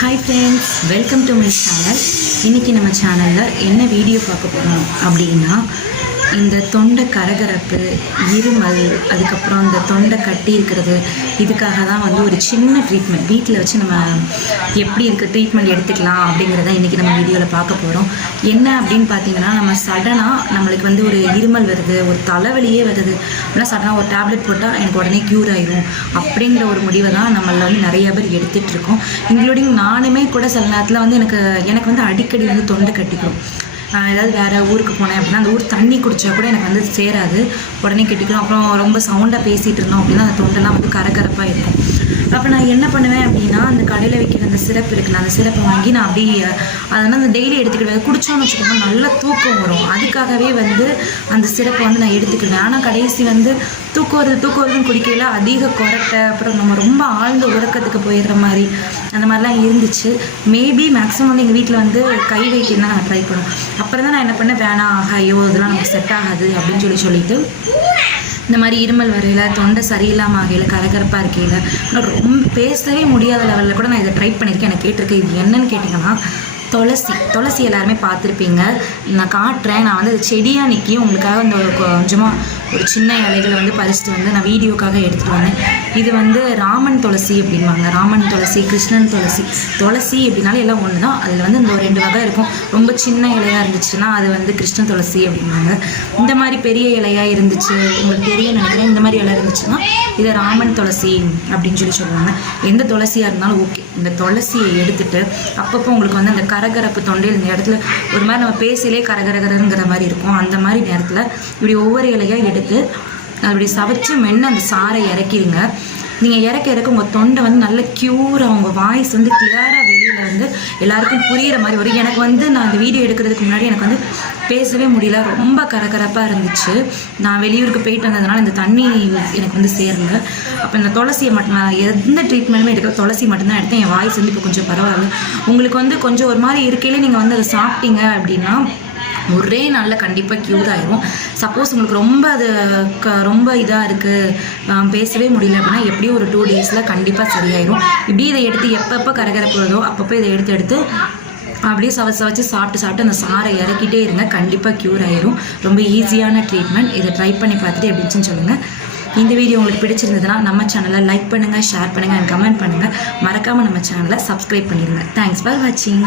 Hi friends, welcome to my channel. இன்னைக்கு நம்ம சேனல்ல என்ன வீடியோ பார்க்க போறோம் அப்படினா இந்த தொண்டை கரகரப்பு, இருமல், அதுக்கப்புறம் இந்த தொண்டை கட்டி இருக்கிறது, இதுக்காக தான் வந்து ஒரு சின்ன ட்ரீட்மெண்ட் வீட்டில் வச்சு நம்ம எப்படி இருக்குது ட்ரீட்மெண்ட் எடுத்துக்கலாம் அப்படிங்கிறத இன்றைக்கி நம்ம வீடியோவில் பார்க்க போகிறோம். என்ன அப்படின்னு பார்த்தீங்கன்னா, நம்ம சடனாக நம்மளுக்கு வந்து ஒரு இருமல் வருது, ஒரு தலைவலியே வருது அப்படின்னா சடனாக ஒரு டேப்லெட் போட்டால் எனக்கு உடனே க்யூர் ஆயிரும் அப்படிங்கிற ஒரு முடிவை தான் நம்மள வந்து நிறைய பேர் எடுத்துகிட்ருக்கோம். இன்க்ளூடிங் நானுமே கூட சில நேரத்தில் வந்து எனக்கு வந்து அடிக்கடி வந்து தொண்டை கட்டிக்கிறோம். ஏதாவது வேறு ஊருக்கு போனேன் அப்படின்னா அந்த ஊர் தண்ணி குடித்தா கூட எனக்கு வந்து சேராது, உடனே கெட்டிக்கிறோம். அப்புறம் ரொம்ப சவுண்டாக பேசிகிட்டு இருந்தோம் அப்படின்னா அந்த தொண்டெல்லாம் வந்து கரகரப்பாக இருக்கும். அப்போ நான் என்ன பண்ணுவேன் அப்படின்னா, அந்த கடையில் வைக்கிற அந்த சிரப் இருக்குல்ல, அந்த சிரப்பை வாங்கி நான் அப்படியே அதனால் அந்த டெய்லி எடுத்துக்கிடுவேன். குடித்தோன்னு வச்சுக்கோங்க நல்லா தூக்கம் வரும். அதுக்காகவே வந்து அந்த சிரப்பை வந்து நான் எடுத்துக்கிடுவேன். ஆனால் கடைசி வந்து தூக்கம் வருதுன்னு குடிக்கையில் அதிக கொரட்டை, அப்புறம் நம்ம ரொம்ப ஆழ்ந்த உறக்கத்துக்கு போயிடுற மாதிரி அந்த மாதிரிலாம் இருந்துச்சு. மேபி மேக்ஸிமம் வந்து எங்கள் வீட்டில் வந்து கை வைத்தியம் தான் நான் ட்ரை பண்ணுவேன். அப்புறம் தான் நான் என்ன பண்ணேன், வேணாம் ஐயோ இதெல்லாம் நமக்கு செட் ஆகாது அப்படின்னு சொல்லிட்டு இந்த மாதிரி இருமல் வரையில், தொண்டை சரியில்லாமல் ஆகையில், கரகரப்பாக இருக்கையில், நான் ரொம்ப பேசவே முடியாத லெவலில் கூட நான் இதை ட்ரை பண்ணியிருக்கேன். எனக்கு கேட்டிருக்கேன். இது என்னன்னு கேட்டிங்கன்னா துளசி எல்லாருமே பார்த்துருப்பீங்க. நான் காட்டுறேன். நான் வந்து அது செடியாக நிற்கி உங்களுக்காக அந்த கொஞ்சமாக ஒரு சின்ன இலைகளை வந்து பறிச்சுட்டு வந்து நான் வீடியோக்காக எடுத்துகிட்டு வந்தேன். இது வந்து ராமன் துளசி அப்படின்வாங்க. ராமன் துளசி, கிருஷ்ணன் துளசி அப்படின்னாலே எல்லாம் ஒன்று தான். அதில் வந்து இந்த 2 வகை இருக்கும். ரொம்ப சின்ன இலையாக இருந்துச்சுன்னா அது வந்து கிருஷ்ண துளசி அப்படின்வாங்க. இந்த மாதிரி பெரிய இலையாக இருந்துச்சு, உங்களுக்கு தெரிய நினைக்கிறேன், இந்த மாதிரி இலை இருந்துச்சுன்னா இதை ராமன் துளசி அப்படின்னு சொல்லுவாங்க. எந்த துளசியாக இருந்தாலும் ஓகே. இந்த துளசியை எடுத்துகிட்டு அப்பப்போ உங்களுக்கு வந்து அந்த கரகரப்பு தொண்டையில் இந்த இடத்துல ஒரு மாதிரி நம்ம பேசிலே கரகரகரங்கிற மாதிரி இருக்கும். அந்த மாதிரி நேரத்தில் இப்படி ஒவ்வொரு இலையாக எடுத்து அப்படி சவைச்சு மென்று அந்த சாறை இறக்கிடுங்க. நீங்கள் இறக்க உங்கள் தொண்டை வந்து நல்ல க்யூராக, உங்கள் வாய்ஸ் வந்து கிளியராக வெளியில் வந்து எல்லாருக்கும் புரிகிற மாதிரி வரும். எனக்கு வந்து நான் அந்த வீடியோ எடுக்கிறதுக்கு முன்னாடி எனக்கு வந்து பேசவே முடியல, ரொம்ப கரகரப்பாக இருந்துச்சு. நான் வெளியூருக்கு போயிட்டு வந்ததுனால இந்த தண்ணி எனக்கு வந்து சேரல. அப்போ இந்த துளசியை மட்டும் நான் எந்த ட்ரீட்மெண்ட்டுமே எடுக்கிற துளசி மட்டும்தான் எடுத்தேன். என் வாய்ஸ் வந்து இப்போ கொஞ்சம் பரவாயில்ல. உங்களுக்கு வந்து கொஞ்சம் ஒரு மாதிரி இருக்கையிலே நீங்கள் வந்து அதை சாப்பிட்டீங்க அப்படின்னா ஒரே நாளில் கண்டிப்பாக க்யூர் ஆயிரும். சப்போஸ் உங்களுக்கு ரொம்ப அது ரொம்ப இதாக இருக்குது, பேசவே முடியல அப்படின்னா எப்படியும் ஒரு 2 டேஸில் கண்டிப்பாக சரியாயிரும். இப்படி இதை எடுத்து எப்பப்போ கரகரப்பு வருதோ அப்பப்போ இதை எடுத்து அப்படியே சவைச்சு சாப்பிட்டு அந்த சாரை இறக்கிட்டே இருங்க, கண்டிப்பாக க்யூர் ஆயிரும். ரொம்ப ஈஸியான ட்ரீட்மெண்ட். இதை ட்ரை பண்ணி பார்த்துட்டு எப்படின்னு சொல்லுங்கள். இந்த வீடியோ உங்களுக்கு பிடிச்சிருந்ததுன்னா நம்ம சேனலை லைக் பண்ணுங்கள், ஷேர் பண்ணுங்கள் அண்ட் கமெண்ட் பண்ணுங்கள். மறக்காமல் நம்ம சேனலை சப்ஸ்கிரைப் பண்ணிடுங்க. தேங்க்ஸ் ஃபார் வாட்சிங்.